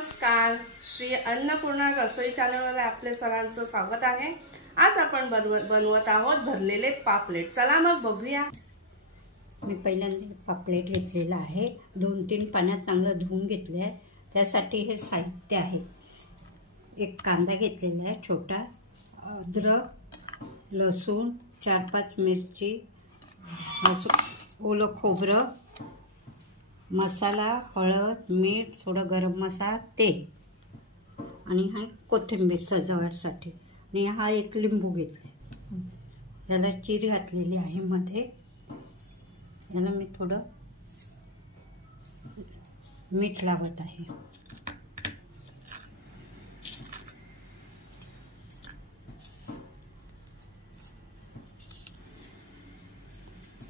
नमस्कार, श्री अन्नपूर्णा रसोई चॅनलवर आपले सर्वांचं स्वागत आहे। आज आपण बनवत आहोत भरलेले पापलेट। चला मग बघूया। मी पहिल्यांदा पापलेट घेतलेला आहे, 2-3 पाण्यात चांगलं धुवून घेतले आहे। त्यासाठी हे साहित्य आहे। एक कांदा घेतलेला आहे छोटा, अद्रक, लसूण, 4-5 मिरची, ओलं खोबरं, मसाला, हळद, मीठ, थोडा गरम मसाला, तेल आणि हा कोथिंबीर सजावटसाठी। आणि हा एक लिंबू घेतला, याला चीर घातलेली आहे मध्ये। याला मी थोडं मीठ लावत आहे।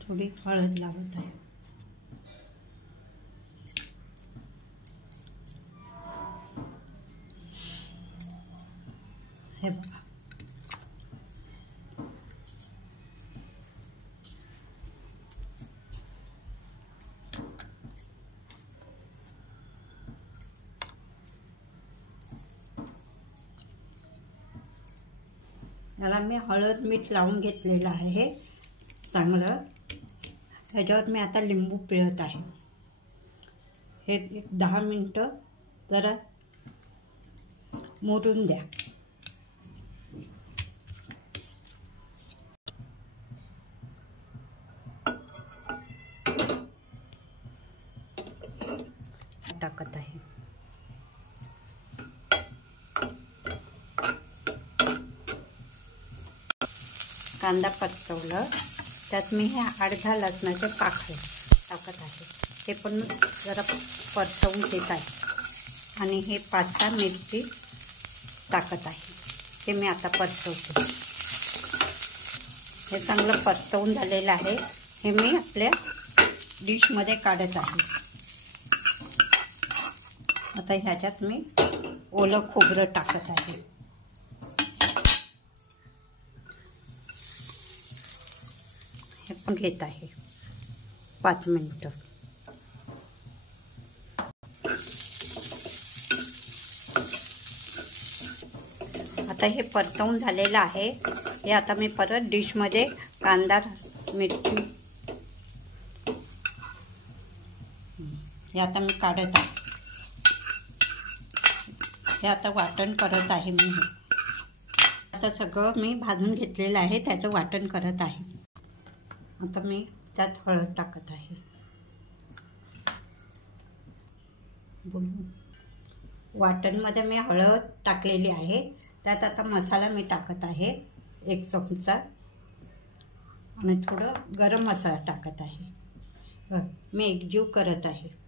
थोडी हळद लावत आहे। हे बघा, याला मी हळद मीठ लावून घेतलेलं आहे चांगलं। ह्याच्यावर मी आता लिंबू पिळत आहे। हे एक 10 मिनिटं जरा मुरून द्या। टाकत आहे। कांदा परतवलं, त्यात मी हे अर्धा लसणाचे पाकळ्या टाकत आहे। ते पण जरा परतवून घेत आहे। आणि हे 5-6 मिरची टाकत आहे, ते मी आता परतवते। हे चांगलं परतवून झालेलं आहे। हे मी आपल्या डिशमध्ये काढत आहे। आता ह्याच्यात मी ओलं खोबरं टाकत आहे। हे पण घेत आहे 5 मिनिटं। आता हे परतवून झालेलं आहे। हे आता मी परत डिशमध्ये कांदा मिरची हे आता मी काढत आहे। हे आता वाटण करत आहे मी। आता सगळं मी भाजून घेतलेलं आहे, त्याचं वाटण करत आहे। आता मी त्यात हळद टाकत आहे। वाटणमध्ये मी हळद टाकलेली आहे। त्यात आता मसाला मी टाकत आहे 1 चमचा आणि थोडं गरम मसाला टाकत आहे। मी एकजीव करत आहे।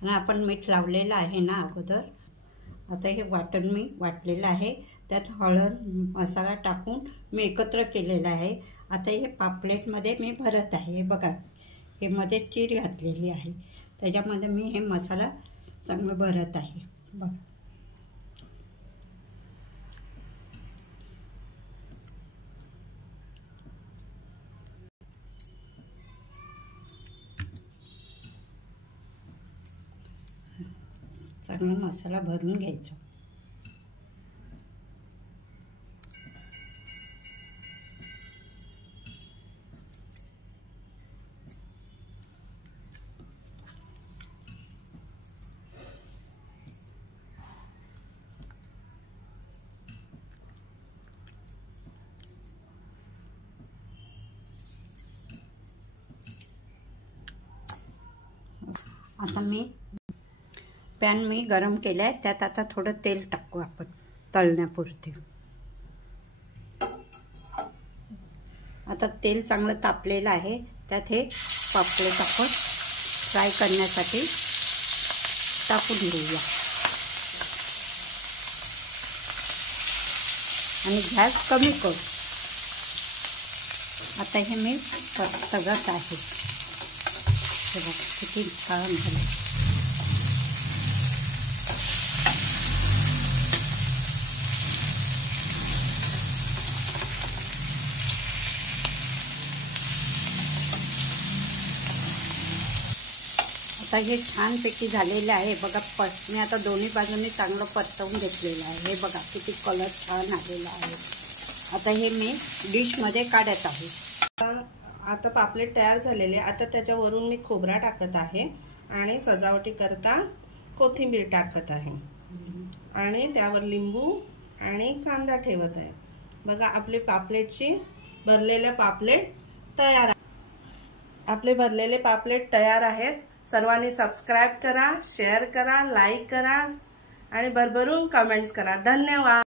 आणि आपण मीठ लावलेलं आहे ना अगोदर। आता हे वाटण मी वाटलेलं आहे, त्यात हळद मसाला टाकून मी एकत्र केलेलं आहे। आता हे पापलेटमध्ये मी भरत आहे। हे बघा, हे मध्ये चीर घातलेली आहे, त्याच्यामध्ये मी हे मसाला चांगलं भरत आहे। बघा, चांगला मसाला भरून घ्यायचा। आता मी पॅन गरम केला आहे, त्यात आता थोडं तेल टाकू आपण तळण्यापुरते। आता तेल चांगलं तापलेलं आहे, त्यात हे पापलेट आपण फ्राय करण्यासाठी टाकून घेऊया। आणि गॅस कमी करू। आता हे मी परतवत आहे। हे बघा किती छान झालं। आता हे छानपैकी झालेलं आहे बघा. मी आता दोन्ही बाजूंनी चांगलं परतवून घेतलेलं आहे. हे बघा किती कलर छान आलेला आहे. आता हे मी डिशमध्ये काढत आहे. आता पापलेट तयार झालेले. आता त्याच्यावरून मी खोबरा टाकत आहे आणि सजावटी करता कोथिंबीर टाकत आहे आणि त्यावर लिंबू आणि कांदा ठेवत आहे. बघा आपले पापलेटची भरलेले पापलेट तयार. आपले भरलेले पापलेट तयार आहेत. सर्वांनी सबस्क्राईब करा, शेअर करा, लाईक करा आणि भरभरून कमेंट्स करा. धन्यवाद.